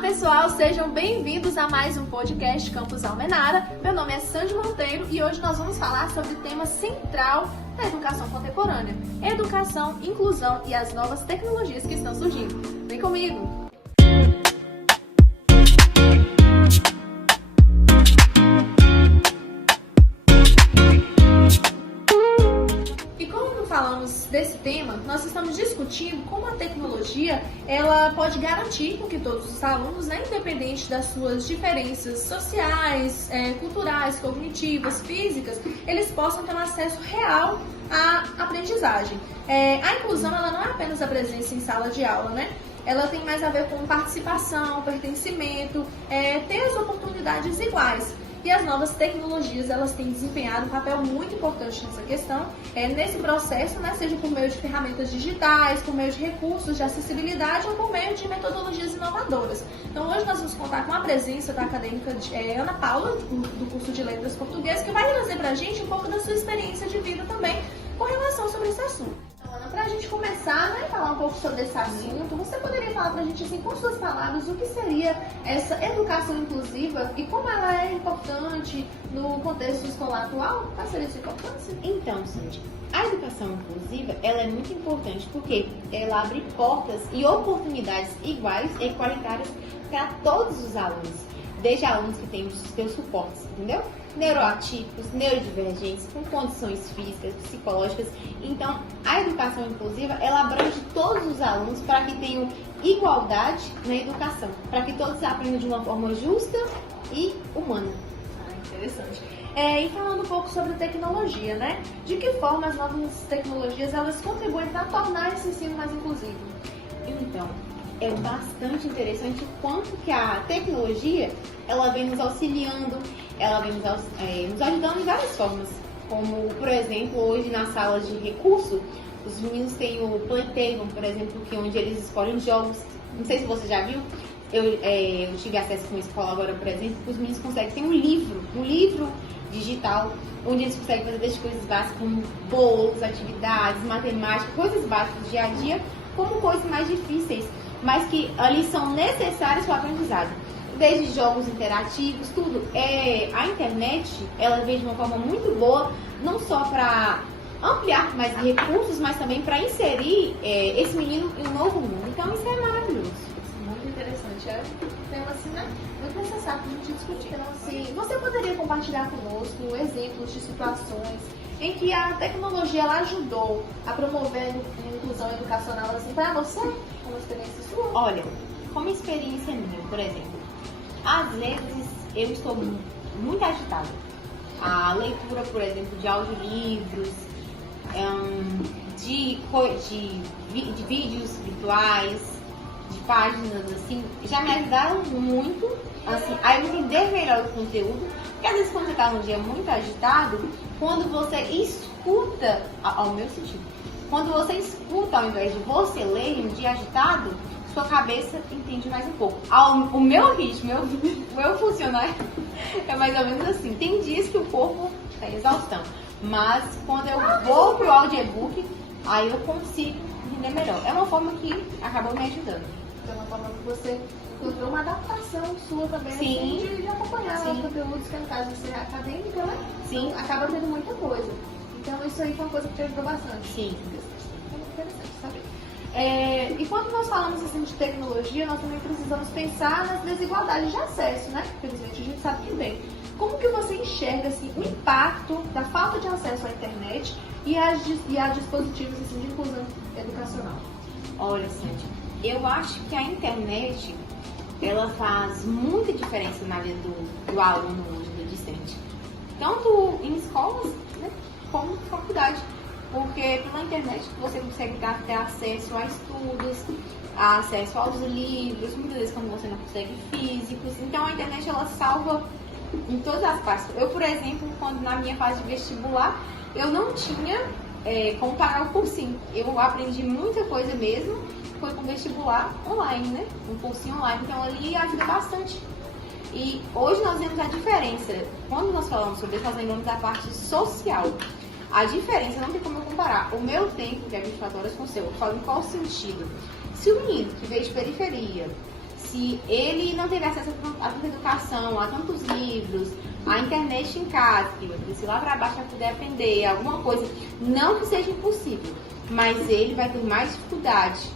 pessoal, sejam bem-vindos a mais um podcast Campus Almenara. Meu nome é Sandy Monteiro e hoje nós vamos falar sobre o tema central da educação contemporânea: educação, inclusão e as novas tecnologias que estão surgindo. Vem comigo! Falamos desse tema, nós estamos discutindo como a tecnologia ela pode garantir que todos os alunos, independente das suas diferenças sociais, culturais, cognitivas, físicas, eles possam ter um acesso real à aprendizagem. A inclusão ela não é apenas a presença em sala de aula, Ela tem mais a ver com participação, pertencimento, ter as oportunidades iguais. E as novas tecnologias, elas têm desempenhado um papel muito importante nessa questão, nesse processo, seja por meio de ferramentas digitais, por meio de recursos de acessibilidade ou por meio de metodologias inovadoras. Então, hoje nós vamos contar com a presença da acadêmica Ana Paula, do curso de Letras Português, que vai trazer pra gente um pouco da sua experiência de vida também com relação sobre esse assunto. Para a gente começar, falar um pouco sobre esse assunto, você poderia falar para a gente, assim, com suas palavras, o que seria essa educação inclusiva e como ela é importante no contexto escolar atual? Qual seria a sua importância? Então, Sandy, a educação inclusiva ela é muito importante porque ela abre portas e oportunidades iguais e igualitárias para todos os alunos, desde alunos que têm os seus suportes, entendeu? Neuroatípicos, neurodivergentes, com condições físicas, psicológicas. Então, a educação inclusiva, ela abrange todos os alunos para que tenham igualdade na educação, para que todos aprendam de uma forma justa e humana. Interessante. E falando um pouco sobre tecnologia, De que forma as novas tecnologias, elas contribuem para tornar esse ensino mais inclusivo? Então, é bastante interessante o quanto que a tecnologia, ela vem nos auxiliando, ela vem nos ajudando em várias formas. Como, por exemplo, hoje nas salas de recurso, os meninos têm o Playtable, por exemplo, onde eles escolhem jogos. Não sei se você já viu, eu tive acesso com uma escola agora, por exemplo, que os meninos conseguem ter um livro digital, onde eles conseguem fazer desde coisas básicas como bolos, atividades, matemática, coisas básicas do dia a dia, como coisas mais difíceis, mas que ali são necessárias para o aprendizado. Desde jogos interativos, tudo. A internet, ela veio de uma forma muito boa, não só para ampliar mais recursos, mas também para inserir esse menino em um novo mundo. Então, isso é maravilhoso. Muito interessante. É um tema, assim, muito necessário para a gente discutir. Então, assim, você poderia compartilhar conosco exemplos de situações em que a tecnologia ela ajudou a promover a inclusão educacional, assim, para você, como experiência sua? Olha, como experiência minha, por exemplo, às vezes eu estou muito agitada. A leitura, por exemplo, de audiolivros, de vídeos virtuais, de páginas assim, já me ajudaram muito assim, a entender melhor o conteúdo. Porque às vezes quando você está num dia muito agitado, quando você escuta, ao meu sentido, quando você escuta ao invés de você ler em um dia agitado, sua cabeça entende mais um pouco. O meu ritmo, o meu funcionar é mais ou menos assim. Tem dias que o corpo está em exaustão, mas quando eu vou pro audiobook, aí eu consigo entender melhor. É uma forma que acabou me ajudando. É uma forma que você encontrou uma adaptação sua também, sim, assim, de acompanhar os conteúdos, que no caso você é acadêmica, Sim. Então, acaba tendo muita coisa. Então isso aí foi uma coisa que te ajudou bastante. Sim. É muito interessante saber. E quando nós falamos assim de tecnologia, nós também precisamos pensar nas desigualdades de acesso, Infelizmente a gente sabe que bem. Como que você enxerga assim, o impacto da falta de acesso à internet e a dispositivos assim, de inclusão educacional? Olha, Sandy, eu acho que a internet ela faz muita diferença na vida do aluno hoje, do discente. Tanto em escolas, como em faculdade. Porque pela internet você consegue ter acesso a estudos, acesso aos livros, muitas vezes quando você não consegue físicos. Então a internet ela salva em todas as partes. Eu, por exemplo, quando na minha fase de vestibular, eu não tinha como pagar o cursinho. Eu aprendi muita coisa mesmo, foi com vestibular online, um cursinho online. Então ali ajuda bastante. E hoje nós vemos a diferença. Quando nós falamos sobre isso, nós lembramos da parte social. A diferença não tem como eu comparar o meu tempo, que é 24 horas, com o seu. Eu falo em qual sentido. Se o menino que veio de periferia, se ele não teve acesso a tanta educação, a tantos livros, a internet em casa, que vai descer lá para baixo para poder aprender alguma coisa, não que seja impossível, mas ele vai ter mais dificuldade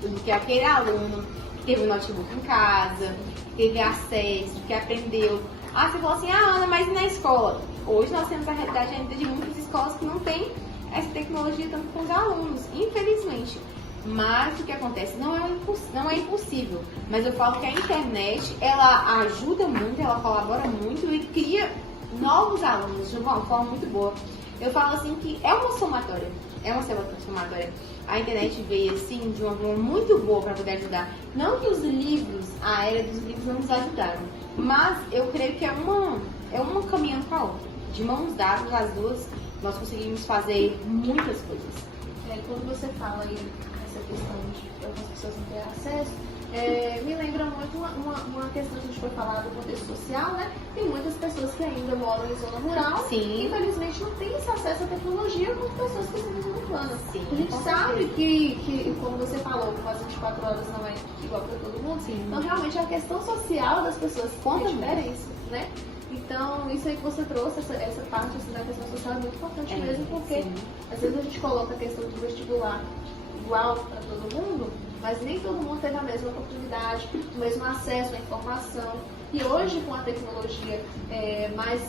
do que aquele aluno que teve um notebook em casa, que teve acesso, que aprendeu. Ah, você falou assim, Ana, mas e na escola? Hoje nós temos a realidade ainda de muitas escolas que não têm essa tecnologia tanto com os alunos, infelizmente. Mas o que acontece? Não é impossível. Mas eu falo que a internet, ela ajuda muito, ela colabora muito e cria novos alunos de uma forma muito boa. Eu falo assim que é uma somatória. É uma somatória. A internet veio assim de uma forma muito boa para poder ajudar. Não que os livros, a era dos livros não nos ajudaram. Mas eu creio que é uma caminhando com a outra. De mãos dadas, as duas, nós conseguimos fazer muitas coisas. Quando você fala aí essa questão de algumas pessoas não terem acesso, me lembra muito uma questão que a gente foi falar do contexto social, né? Tem muitas pessoas que ainda moram em zona rural e infelizmente não têm esse acesso à tecnologia como pessoas que estão em zona urbana. Sim, a gente sabe que, como você falou, com as 24 horas não é igual para todo mundo. Sim. Então realmente a questão social das pessoas conta diferença, né? Então, isso aí que você trouxe, essa parte assim, da questão social é muito importante mesmo, porque às vezes a gente coloca a questão do vestibular igual para todo mundo, mas nem todo mundo teve a mesma oportunidade, o mesmo acesso à informação. E hoje, com a tecnologia mais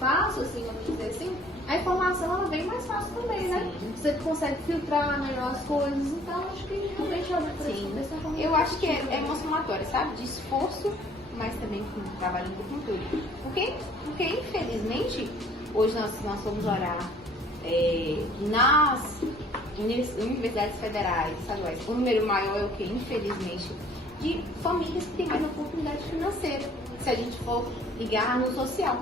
fácil, assim, vamos dizer assim, a informação ela vem mais fácil também, né? Você consegue filtrar melhor as coisas, então acho que realmente é uma diferença. Eu acho que é uma somatória, sabe? De esforço, mas também com trabalho com tudo. Porque infelizmente, hoje nós vamos orar nas universidades federais, estaduais. O número maior é o que? Infelizmente, de famílias que têm mais oportunidade financeira, se a gente for ligar no social.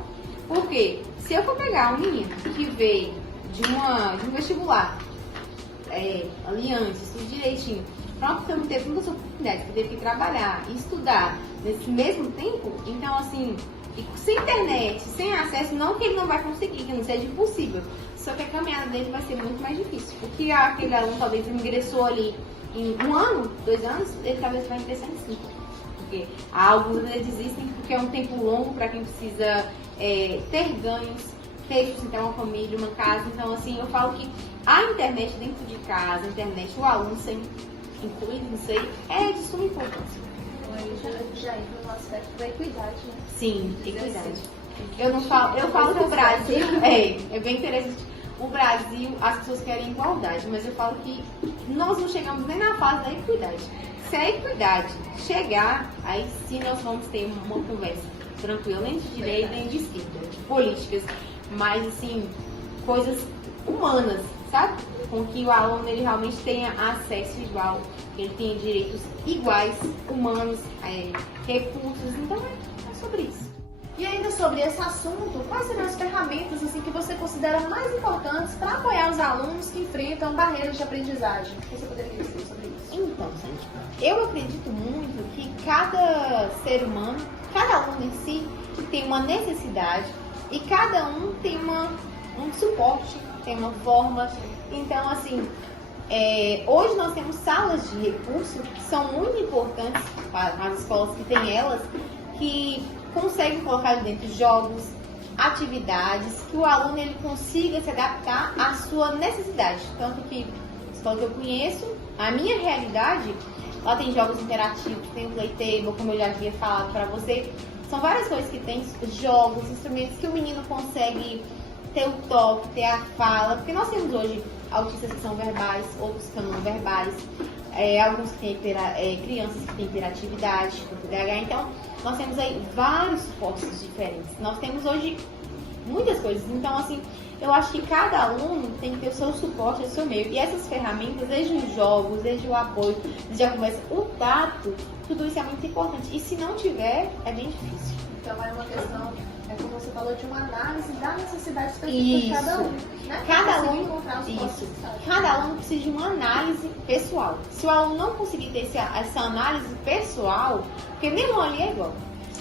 Porque se eu for pegar um menino que veio de um vestibular, ali antes, tudo direitinho, pronto, não teve muitas oportunidades, teve que trabalhar e estudar nesse mesmo tempo, então assim, sem internet, sem acesso, não que ele não vai conseguir, que não seja impossível, só que a caminhada dele vai ser muito mais difícil, porque aquele aluno talvez ingressou ali em 1 ano, 2 anos, ele talvez vai ingressar em 5, porque alguns desistem porque é um tempo longo para quem precisa ter ganhos, ter sustentar uma família, uma casa, então assim, eu falo que a internet dentro de casa, a internet, o aluno sem incluído, não sei, é de suma importância. Já entra no aspecto da equidade, né? Sim, equidade. Eu falo que o Brasil, é bem interessante. O Brasil, as pessoas querem igualdade, mas eu falo que nós não chegamos nem na fase da equidade. Se a equidade chegar, aí sim nós vamos ter uma conversa tranquila, nem de direita, nem de esquerda, de políticas, mas assim, coisas humanas, sabe? Com que o aluno ele realmente tenha acesso igual, que ele tenha direitos iguais, humanos, recursos, então é sobre isso. E ainda sobre esse assunto, quais seriam as ferramentas assim, que você considera mais importantes para apoiar os alunos que enfrentam barreiras de aprendizagem? O que você poderia dizer sobre isso? Então, Sandy, eu acredito muito que cada ser humano, cada aluno em si, tem uma necessidade e cada um tem um suporte, tem uma forma. Então, assim, hoje nós temos salas de recurso que são muito importantes para as escolas que têm elas, que conseguem colocar dentro jogos, atividades, que o aluno ele consiga se adaptar à sua necessidade. Tanto que a escola que eu conheço, a minha realidade, lá tem jogos interativos, tem o playtable, como eu já havia falado para você. São várias coisas que tem, jogos, instrumentos que o menino consegue ter o toque, ter a fala, porque nós temos hoje autistas que são verbais, outros que são não verbais, alguns que têm crianças que têm hiperatividade, com TDAH, então nós temos aí vários suportes diferentes. Nós temos hoje muitas coisas, então assim, eu acho que cada aluno tem que ter o seu suporte, o seu meio, e essas ferramentas, desde os jogos, desde o apoio, desde a conversa, o tato, tudo isso é muito importante, e se não tiver, é bem difícil. Então é uma questão, como você falou, de uma análise da necessidade específica de cada um. Né? Cada aluno precisa de uma análise pessoal. Se o aluno não conseguir ter essa análise pessoal, porque nenhum ali é igual.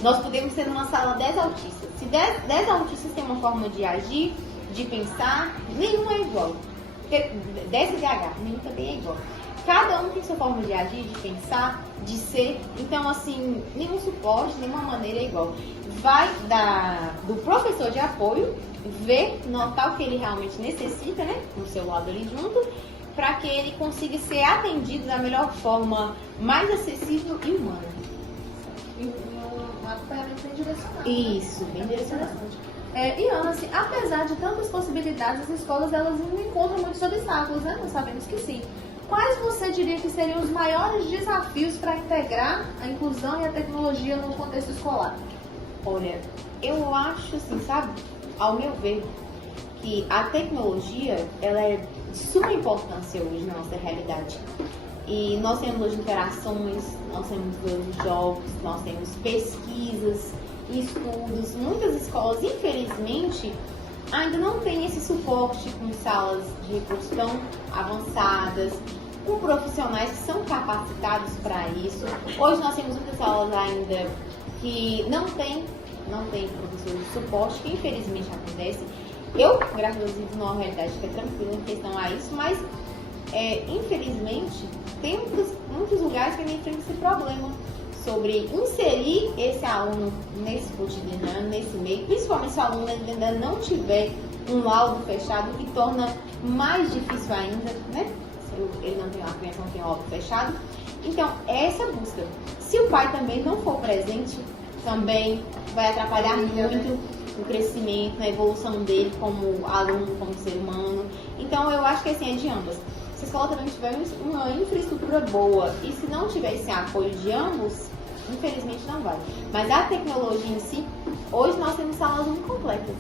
Nós podemos ter numa sala 10 autistas. Se 10 autistas têm uma forma de agir, de pensar, nenhum é igual. Porque 10 TDAH, nenhum também é igual. Cada um tem sua forma de agir, de pensar, de ser. Então, assim, nenhum suporte, nenhuma maneira é igual. Vai do professor de apoio, ver, notar o que ele realmente necessita, né? No seu lado ali junto, para que ele consiga ser atendido da melhor forma, mais acessível e humana. E um acompanhamento bem direcionado. Isso, bem direcionado. E Ana, assim, apesar de tantas possibilidades, as escolas elas não encontram muitos obstáculos, né? Nós sabemos que sim. Quais você diria que seriam os maiores desafios para integrar a inclusão e a tecnologia no contexto escolar? Olha, eu acho assim, sabe, ao meu ver, que a tecnologia, ela é de suma importância hoje na nossa realidade. E nós temos hoje interações, nós temos hoje jogos, nós temos pesquisas, estudos. Muitas escolas, infelizmente, ainda não têm esse suporte com salas de recursos tão avançadas, com profissionais que são capacitados para isso. Hoje nós temos muitas salas ainda que não tem professores de suporte, que infelizmente acontece. Eu, graças a Deus, vivo numa realidade que é tranquila em questão a isso, mas infelizmente tem muitos lugares que a gente tem esse problema sobre inserir esse aluno nesse cotidiano, nesse meio, principalmente se o aluno ainda não tiver um laudo fechado, que torna mais difícil ainda, né? Se ele não tem uma criança, não tem um laudo fechado. Então, é essa busca. Se o pai também não for presente, também vai atrapalhar muito o crescimento, a evolução dele como aluno, como ser humano. Então, eu acho que assim, é de ambas. Se a escola também tiver uma infraestrutura boa e se não tiver esse apoio de ambos, infelizmente não vai. Mas a tecnologia em si, hoje nós temos salas muito completas,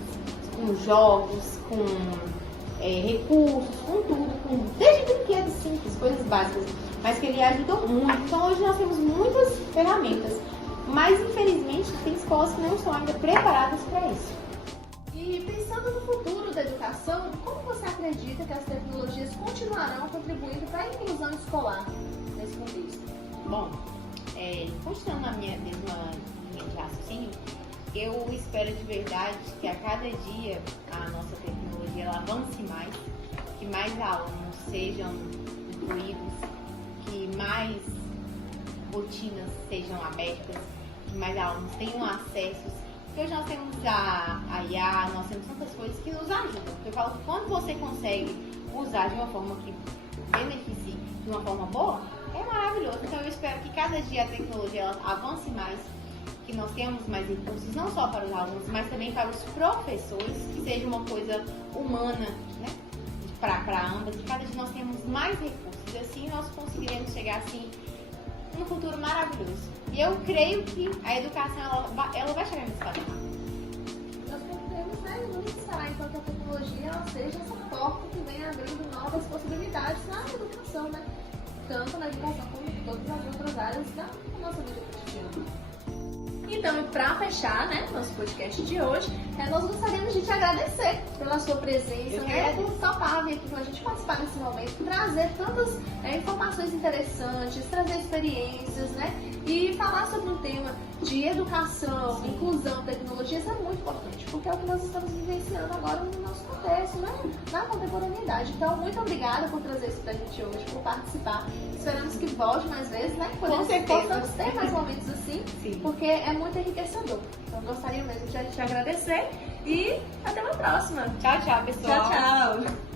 com jogos, com recursos, com tudo, desde brinquedos simples, coisas básicas, mas que ele ajudou muito. Então hoje nós temos muitas ferramentas, mas infelizmente tem escolas que não estão ainda preparadas para isso. E pensando no futuro da educação, como você acredita que as tecnologias continuarão contribuindo para a inclusão escolar nesse contexto? Bom, continuando na minha mesma linha de raciocínio, eu espero de verdade que a cada dia a nossa tecnologia ela avance mais, que mais alunos sejam incluídos, que mais rotinas sejam abertas, que mais alunos tenham acesso. Porque hoje nós temos a IA, nós temos tantas coisas que nos ajudam. Eu falo que quando você consegue usar de uma forma que beneficie de uma forma boa, é maravilhoso. Então eu espero que cada dia a tecnologia ela avance mais, que nós tenhamos mais recursos, não só para os alunos, mas também para os professores, que seja uma coisa humana, né? Para ambas, que cada dia nós temos mais recursos. E assim nós conseguiremos chegar assim num futuro maravilhoso. E eu creio que a educação ela vai chegar nesse patamar. Nós podemos, né, nos esperar enquanto a tecnologia ela seja essa porta que vem abrindo novas possibilidades na educação, né? Tanto na educação como em todas as outras áreas da nossa vida cotidiana. Então, e para fechar, né, nosso podcast de hoje, nós gostaríamos de te agradecer pela sua presença, né, por topar vir aqui com a gente participar nesse momento, trazer tantas informações interessantes, trazer experiências, né, e falar sobre um tema de educação, inclusão, tecnologia, isso é muito importante, porque é o que nós estamos vivenciando agora no nosso contexto, né, na contemporaneidade. Então, muito obrigada por trazer isso pra gente hoje, por participar. Esperamos que volte mais vezes, né, que possamos ter mais momentos assim, Sim. Porque é muito enriquecedor. Então, gostaria mesmo de te agradecer e até uma próxima. Tchau, tchau, pessoal. Tchau, tchau.